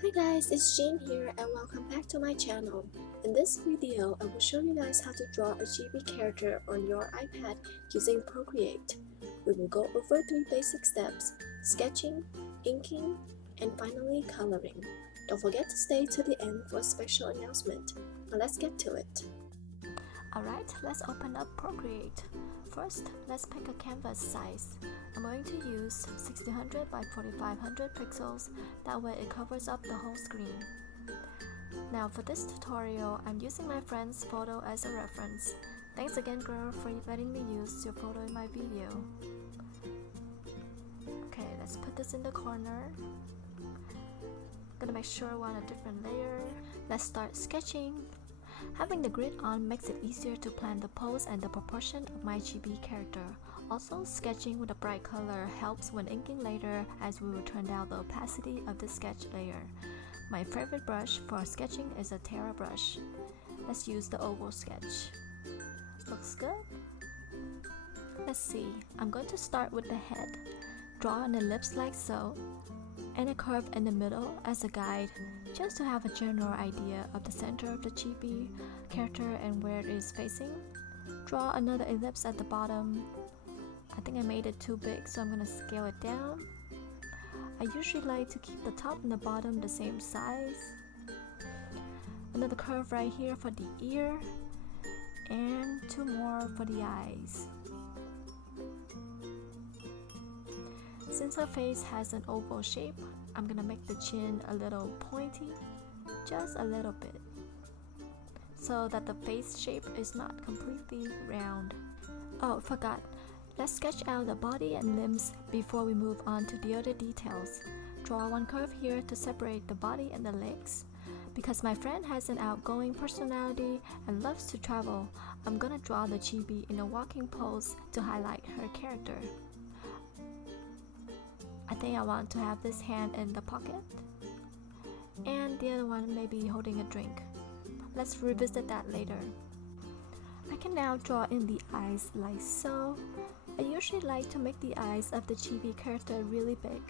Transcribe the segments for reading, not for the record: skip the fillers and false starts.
Hi guys, it's Jane here and welcome back to my channel. In this video, I will show you guys how to draw a chibi character on your iPad using Procreate. We will go over 3 basic steps: sketching, inking, and finally coloring. Don't forget to stay to the end for a special announcement. Now let's get to it. Alright, let's open up Procreate. First, let's pick a canvas size. I'm going to use 1600 by 4500 pixels, that way it covers up the whole screen. Now for this tutorial, I'm using my friend's photo as a reference. Thanks again girl for letting me use your photo in my video. Okay, let's put this in the corner. Gonna make sure we're on a different layer. Let's start sketching. Having the grid on makes it easier to plan the pose and the proportion of my chibi character. Also, sketching with a bright color helps when inking later, as we will turn down the opacity of the sketch layer. My favorite brush for sketching is a Terra brush. Let's use the oval sketch. Looks good? Let's see, I'm going to start with the head. Draw an ellipse like so, and a curve in the middle as a guide, just to have a general idea of the center of the chibi character and where it is facing. Draw another ellipse at the bottom. I think I made it too big, so I'm going to scale it down. I usually like to keep the top and the bottom the same size. Another curve right here for the ear, and 2 more for the eyes. Since her face has an oval shape, I'm gonna make the chin a little pointy, just a little bit, so that the face shape is not completely round. Oh, forgot. Let's sketch out the body and limbs before we move on to the other details. Draw one curve here to separate the body and the legs. Because my friend has an outgoing personality and loves to travel, I'm gonna draw the chibi in a walking pose to highlight her character. I think I want to have this hand in the pocket, and the other one maybe holding a drink. Let's revisit that later. I can now draw in the eyes like so. I usually like to make the eyes of the chibi character really big.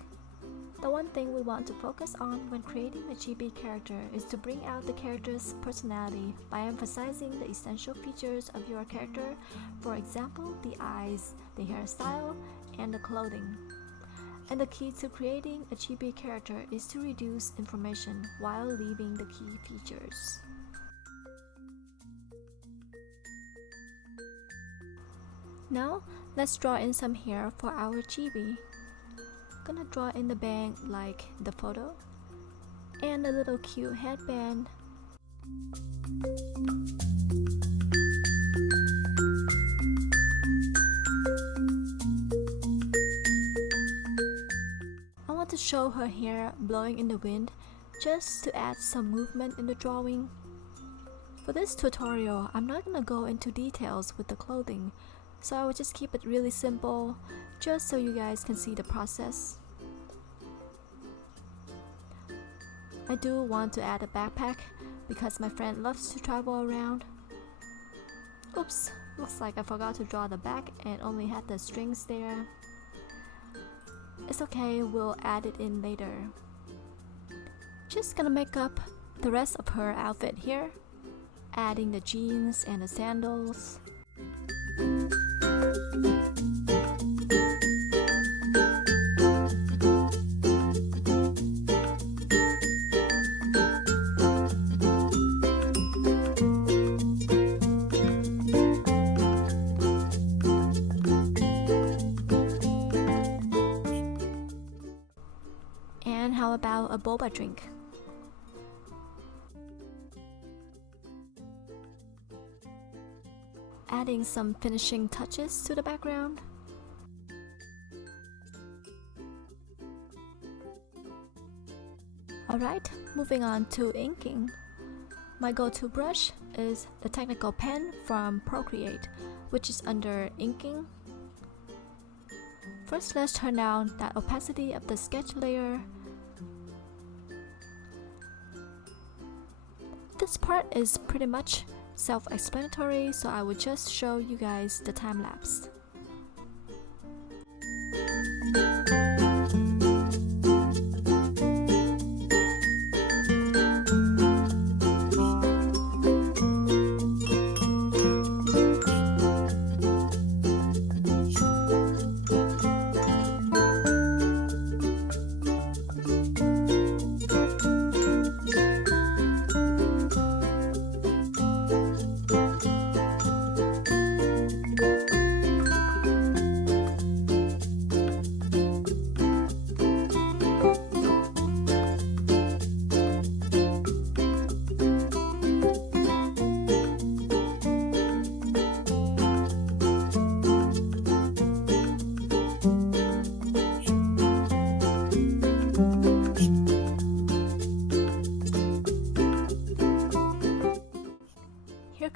The one thing we want to focus on when creating a chibi character is to bring out the character's personality by emphasizing the essential features of your character, for example, the eyes, the hairstyle, and the clothing. And the key to creating a chibi character is to reduce information while leaving the key features. Now, let's draw in some hair for our chibi. Gonna draw in the bang like the photo, and a little cute headband. I want to show her hair blowing in the wind, just to add some movement in the drawing. For this tutorial, I'm not gonna go into details with the clothing, so I will just keep it really simple, just so you guys can see the process. I do want to add a backpack, because my friend loves to travel around. Oops, looks like I forgot to draw the back and only had the strings there. It's okay, we'll add it in later. Just gonna make up the rest of her outfit here, adding the jeans and the sandals. And how about a boba drink? Adding some finishing touches to the background. Alright, moving on to inking. My go-to brush is the technical pen from Procreate, which is under inking. First, let's turn down that opacity of the sketch layer. This part is pretty much self-explanatory, so I will just show you guys the time lapse.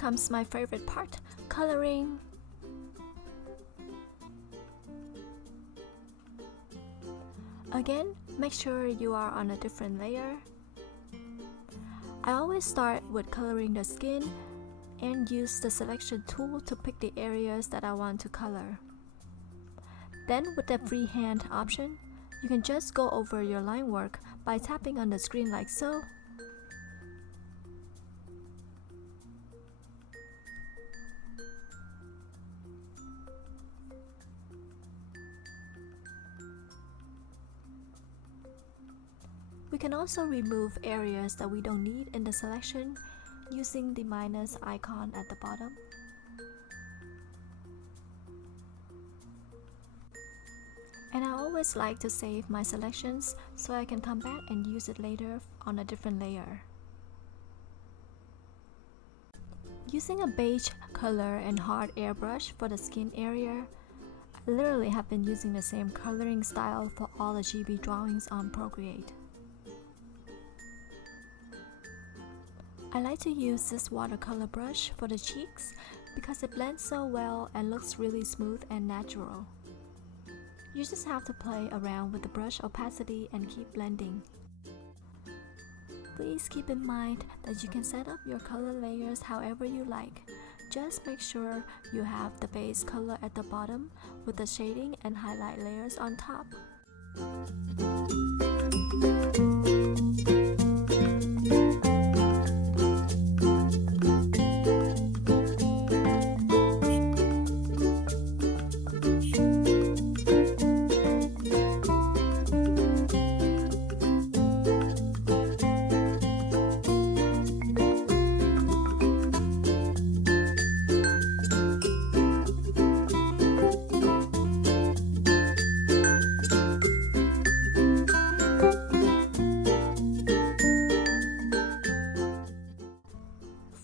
comes my favorite part, coloring. Again, make sure you are on a different layer. I always start with coloring the skin and use the selection tool to pick the areas that I want to color. Then with the freehand option, you can just go over your line work by tapping on the screen like so. We can also remove areas that we don't need in the selection using the minus icon at the bottom. And I always like to save my selections so I can come back and use it later on a different layer. Using a beige color and hard airbrush for the skin area, I literally have been using the same coloring style for all the chibi drawings on Procreate. I like to use this watercolor brush for the cheeks because it blends so well and looks really smooth and natural. You just have to play around with the brush opacity and keep blending. Please keep in mind that you can set up your color layers however you like. Just make sure you have the base color at the bottom with the shading and highlight layers on top.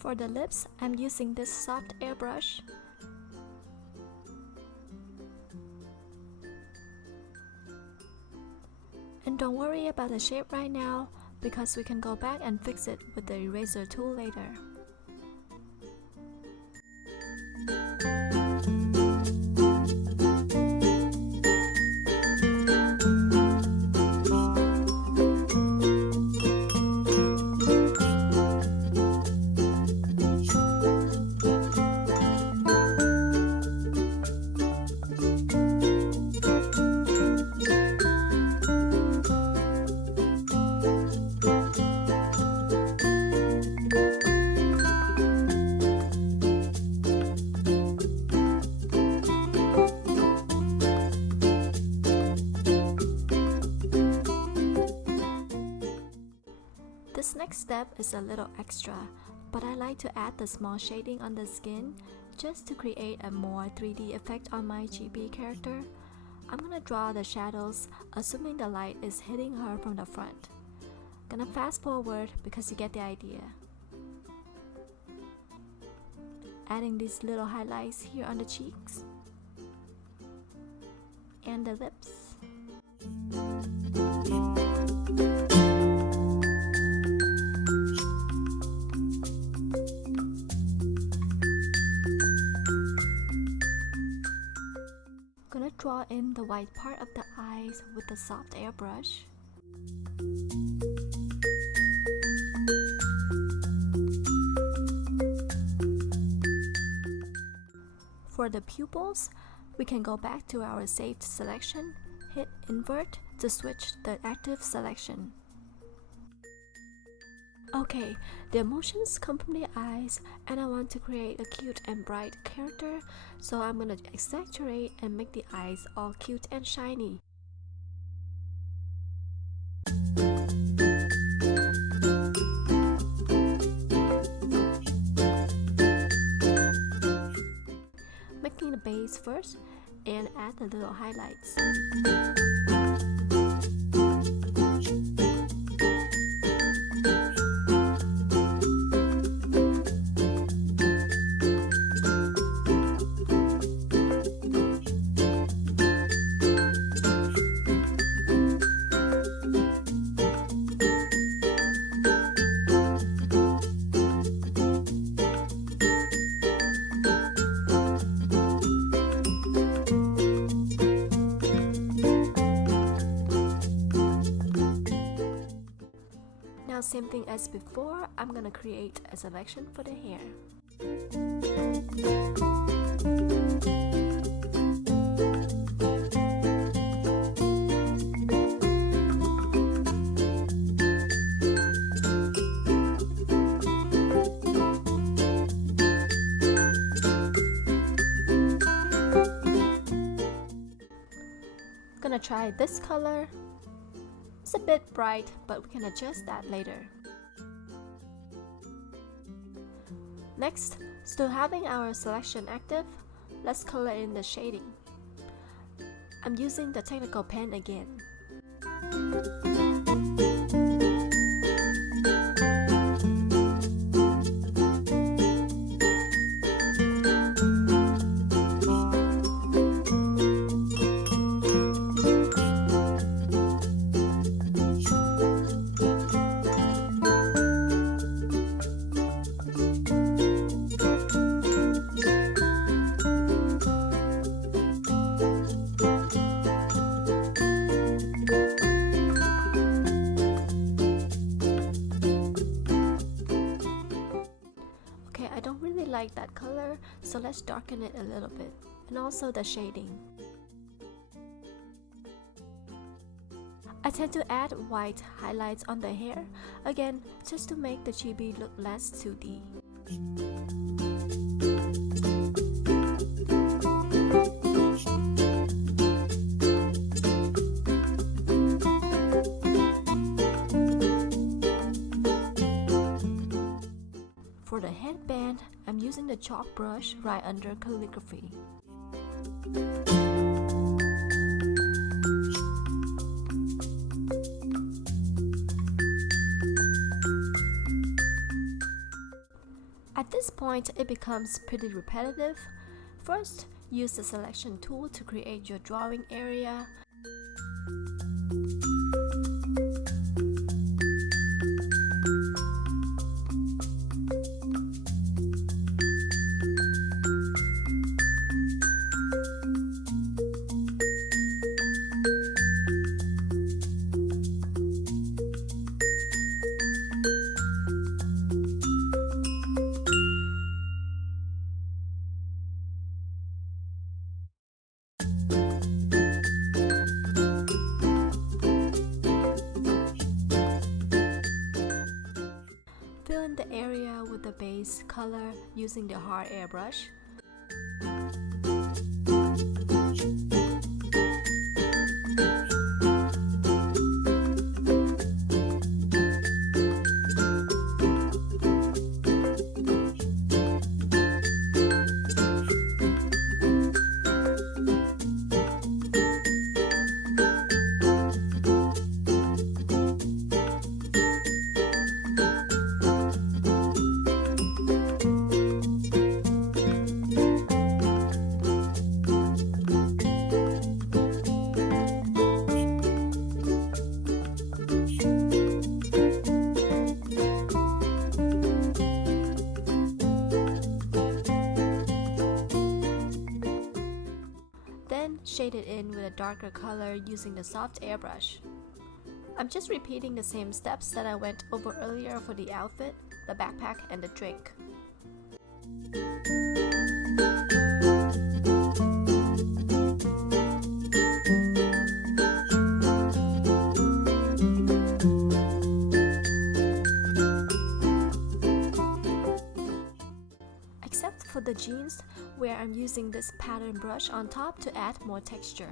For the lips, I'm using this soft airbrush. And don't worry about the shape right now, because we can go back and fix it with the eraser tool later. This next step is a little extra, but I like to add the small shading on the skin just to create a more 3D effect on my chibi character. I'm gonna draw the shadows assuming the light is hitting her from the front. Gonna fast forward because you get the idea. Adding these little highlights here on the cheeks and the lips. Gonna draw in the white part of the eyes with the soft airbrush. For the pupils, we can go back to our saved selection, hit invert to switch the active selection. Okay, the emotions come from the eyes and I want to create a cute and bright character, so I'm gonna exaggerate and make the eyes all cute and shiny. Making the base first and add the little highlights. Now same thing as before, I'm gonna create a selection for the hair. Gonna try this color. It's a bit bright, but we can adjust that later. Next, still having our selection active, let's color in the shading. I'm using the technical pen again. I don't really like that color, so let's darken it a little bit, and also the shading. I tend to add white highlights on the hair, again, just to make the chibi look less 2D. For the headband, I'm using the chalk brush right under Calligraphy. At this point, it becomes pretty repetitive. First, use the selection tool to create your drawing area. Fill in the area with the base color using the hard airbrush. Then shade it in with a darker color using the soft airbrush. I'm just repeating the same steps that I went over earlier for the outfit, the backpack, and the drink. Except for the jeans, where I'm using this pattern brush on top to add more texture.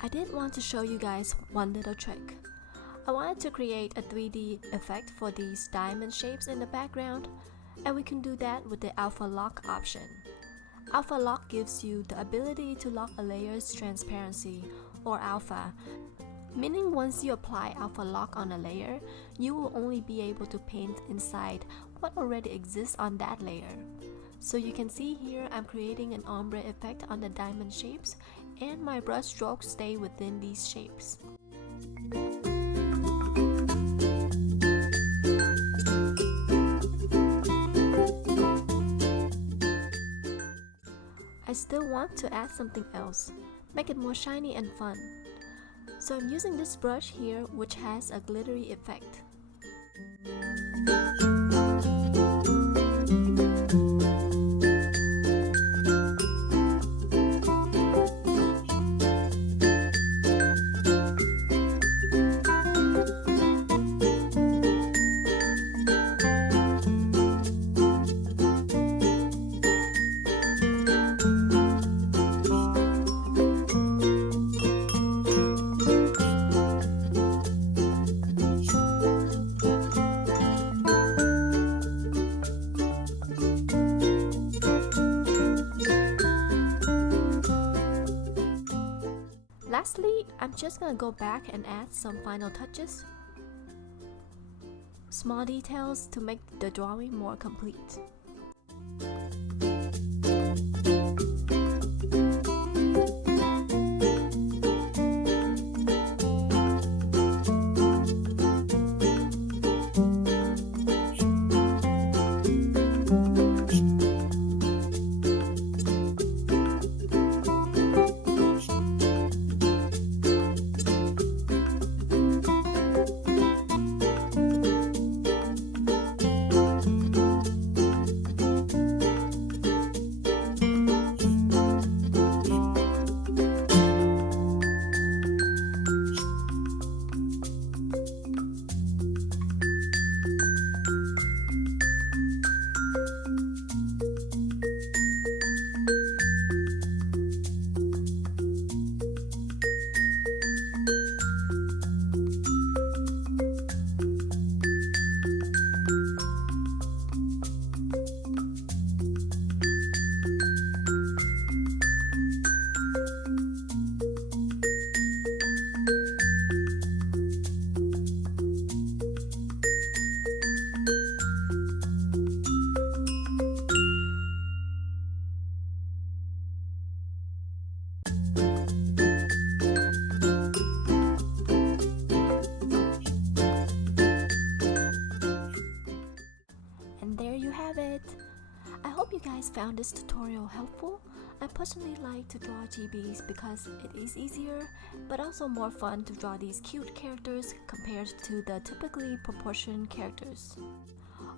I did want to show you guys one little trick. I wanted to create a 3D effect for these diamond shapes in the background, and we can do that with the Alpha Lock option. Alpha Lock gives you the ability to lock a layer's transparency, or alpha, meaning once you apply Alpha Lock on a layer, you will only be able to paint inside what already exists on that layer. So you can see here I'm creating an ombre effect on the diamond shapes, and my brush strokes stay within these shapes. I still want to add something else, make it more shiny and fun. So I'm using this brush here, which has a glittery effect. Lastly, I'm just gonna go back and add some final touches, small details to make the drawing more complete. I hope you guys found this tutorial helpful. I personally like to draw chibis because it is easier, but also more fun to draw these cute characters compared to the typically proportioned characters.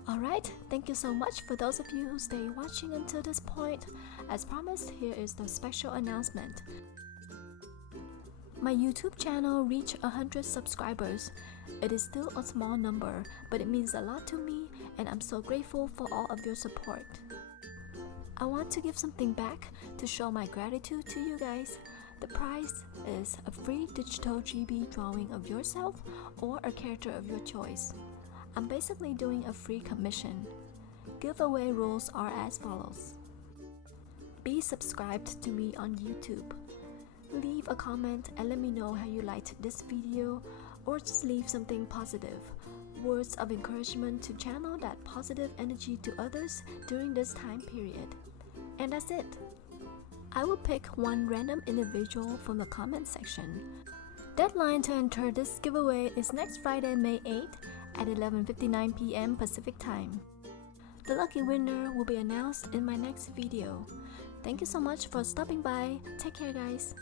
Alright, thank you so much for those of you who stay watching until this point. As promised, here is the special announcement. My YouTube channel reached 100 subscribers. It is still a small number, but it means a lot to me, and I'm so grateful for all of your support. I want to give something back to show my gratitude to you guys. The prize is a free digital chibi drawing of yourself or a character of your choice. I'm basically doing a free commission. Giveaway rules are as follows. Be subscribed to me on YouTube. Leave a comment and let me know how you liked this video, or just leave something positive. Words of encouragement to channel that positive energy to others during this time period. And that's it. I will pick one random individual from the comment section. Deadline to enter this giveaway is next Friday, May 8th at 11:59 p.m. Pacific Time. The lucky winner will be announced in my next video. Thank you so much for stopping by. Take care, guys.